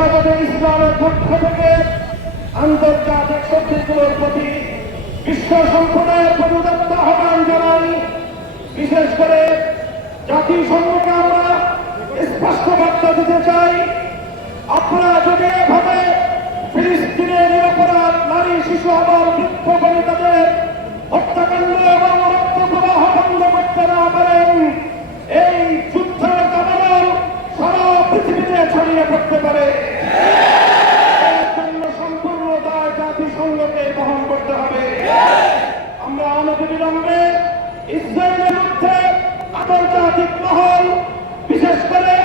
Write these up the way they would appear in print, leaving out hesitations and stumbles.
হেফাজতে ইসলামের পক্ষ থেকে আন্তর্জাতিক শক্তিগুলোর প্রতি বিশ্ব সম্প্রদায়ের প্রতিরোধ আহ্বান জানাই। বিশেষ করে জাতিসংঘকে আমরা স্পষ্ট বার্তা দিতে চাই, আপনারা যদি এভাবে ফিলিস্তিনের নিরপরাধ নারী, শিশু, আবার বৃদ্ধ বনিতাদের হত্যাকাণ্ড এবং রক্ত প্রবাহ বন্ধ করতে না পারেন, এই যুদ্ধের দাবানল সারা পৃথিবীতে ছড়িয়ে পড়তে পারে। এর জন্য সম্পূর্ণ দায় জাতিসংঘকে বহন করতে হবে। আমরা অনতিবিলম্বে ইসরায়েলের বিরুদ্ধে আন্তর্জাতিক মহল, বিশেষ করে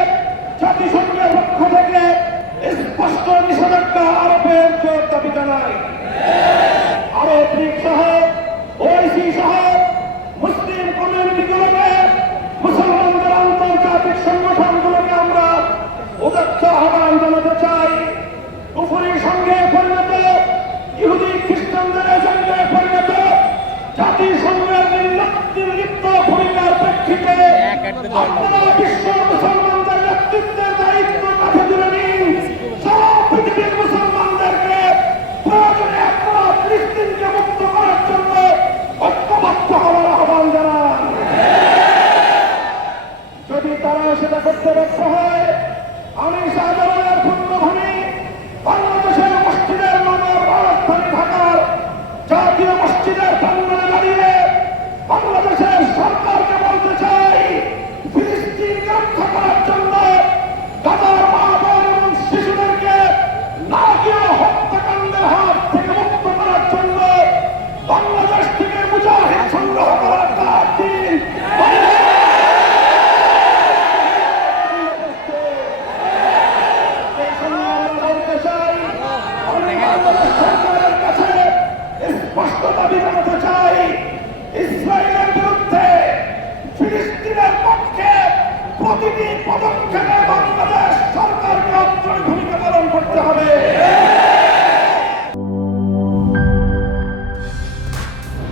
জাতিসংঘের পক্ষ থেকে স্পষ্ট নিষেধাজ্ঞা আরোপের জোর দাবি জানাই। আরব লীগ সহ ওআইসি সহ মুসলিম কমিউনিটিগুলোকে, মুসলমানদের আন্তর্জাতিক সংগঠনগুলোকে আমরা উদাত্ত আহ্বান জানাতে চাই। কুফরির সঙ্গে পরিণত, ইহুদি খ্রিস্টানদের সঙ্গে পরিণত জাতিসংঘের নির্লিপ্ত ভূমিকার প্রেক্ষিতে আপনারা বিশ্ব মুসলমানদের নেতৃত্বের দায়িত্ব কাঁধে তুলে নিন। সারা পৃথিবীর মুসলমানদেরকে প্রয়োজনে আপনারা ফিলিস্তিনকে মুক্ত করার জন্য ঐক্যবদ্ধ হওয়ার আহ্বান জানান। যদি তারা সেটা করতে ব্যর্থ হয়, আমি শাহজালালের পুণ্যভূমি বাংলাদেশের মসজিদের নামের রাজধানী ঢাকার জাতীয় মসজিদের প্রাঙ্গণে দাঁড়িয়ে বাংলাদেশের সরকারকে বলতে চাই, ফিলিস্তিনকে রক্ষা করার জন্য গাজার মা, বোন এবং শিশুদেরকে নারকীয় হত্যাকাণ্ডের হাত থেকে মুক্ত করার জন্য বাংলাদেশ থেকে মুজাহিদ সংগ্রহ করার কাজ দিন। এই সঙ্গে আমরা বলতে চাই, আমি বাংলাদেশ সরকারের কাছে স্পষ্ট দাবি জানাতে চাই, ইসরায়েলের বিরুদ্ধে ফিলিস্তিনের পক্ষে প্রতিটি পদক্ষেপে বাংলাদেশ সরকারকে অগ্রণী ভূমিকা পালন করতে হবে।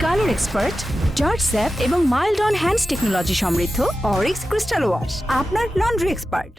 কালার এক্সপার্ট, জর্জ স্যাপ এবং মাইল্ড অন হ্যান্ডস টেকনোলজি সমৃদ্ধ অরিক্স ক্রিস্টাল ওয়াশ আপনার লন্ড্রি এক্সপার্ট।